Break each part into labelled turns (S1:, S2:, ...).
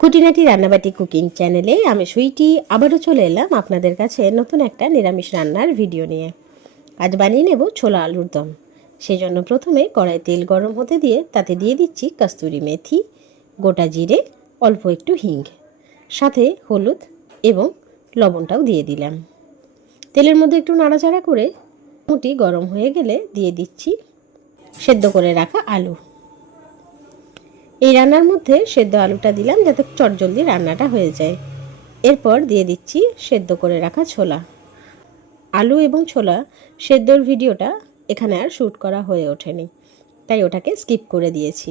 S1: খুঁটিনাটি রান্নাবাটি কুকিং চ্যানেলে আমি সুইটি, আবারও চলে এলাম আপনাদের কাছে নতুন একটা নিরামিষ রান্নার ভিডিও নিয়ে। আজ বানিয়ে নেব ছোলা আলুর দম। সেই জন্য প্রথমে কড়াই তেল গরম হতে দিয়ে তাতে দিয়ে দিচ্ছি কস্তুরি মেথি, গোটা জিরে, অল্প একটু হিং। সাথে হলুদ এবং লবণটাও দিয়ে দিলাম। তেলের মধ্যে একটু নাড়াচাড়া করে মুটি গরম হয়ে গেলে দিয়ে দিচ্ছি সেদ্ধ করে রাখা আলু। এই রান্নার মধ্যে সেদ্ধ আলুটা দিলাম যাতে চটজলদি রান্নাটা হয়ে যায়। এরপর দিয়ে দিচ্ছি সেদ্ধ করে রাখা ছোলা। আলু এবং ছোলা সেদ্ধর ভিডিওটা এখানে আর শ্যুট করা হয়ে ওঠেনি, তাই ওটাকে স্কিপ করে দিয়েছি।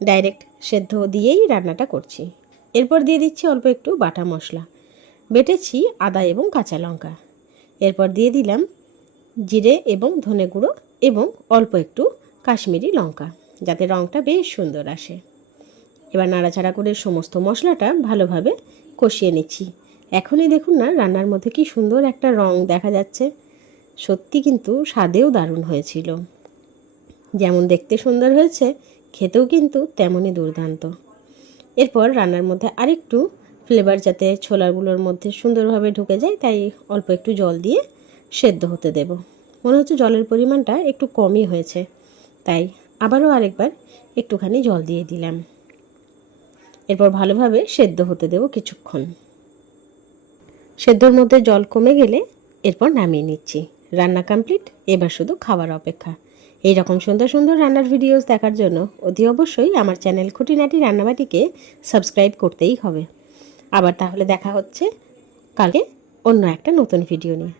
S1: ডাইরেক্ট সেদ্ধ দিয়েই রান্নাটা করছি। এরপর দিয়ে দিচ্ছি অল্প একটু বাটা মশলা। বেটেছি আদা এবং কাঁচা লঙ্কা। এরপর দিয়ে দিলাম জিরে এবং ধনে গুঁড়ো এবং অল্প একটু কাশ্মীরি লঙ্কা, যাতে রঙটা বেশ সুন্দর আসে। এবার নাড়াচাড়া করে সমস্ত মশলাটা ভালোভাবে কষিয়ে নিচ্ছি। এখনই দেখুন না রান্নার মধ্যে কি সুন্দর একটা রং দেখা যাচ্ছে। সত্যি কিন্তু স্বাদেও দারুণ হয়েছিল। যেমন দেখতে সুন্দর হয়েছে, খেতেও কিন্তু তেমনই দুর্দান্ত। এরপর রান্নার মধ্যে আরেকটু ফ্লেভার যাতে ছোলাগুলোর মধ্যে সুন্দরভাবে ঢুকে যায়, তাই অল্প একটু জল দিয়ে সেদ্ধ হতে দেব। মনে হচ্ছে জলের পরিমাণটা একটু কমই হয়েছে, তাই আবারও আরেকবার একটুখানি জল দিয়ে দিলাম। এরপর ভালোভাবে সেদ্ধ হতে দেব কিছুক্ষণ। সেদ্ধর মধ্যে জল কমে গেলে এরপর নামিয়ে নিচ্ছি। রান্না কমপ্লিট এবার শুধু খাওয়ার অপেক্ষা। এই রকম সুন্দর সুন্দর রান্নার ভিডিওস দেখার জন্য অতি অবশ্যই আমার চ্যানেল খুঁটিনাটি রান্নাবাটিকে সাবস্ক্রাইব করতেই হবে। আবার তাহলে দেখা হচ্ছে কালকে অন্য একটা নতুন ভিডিও নিয়ে।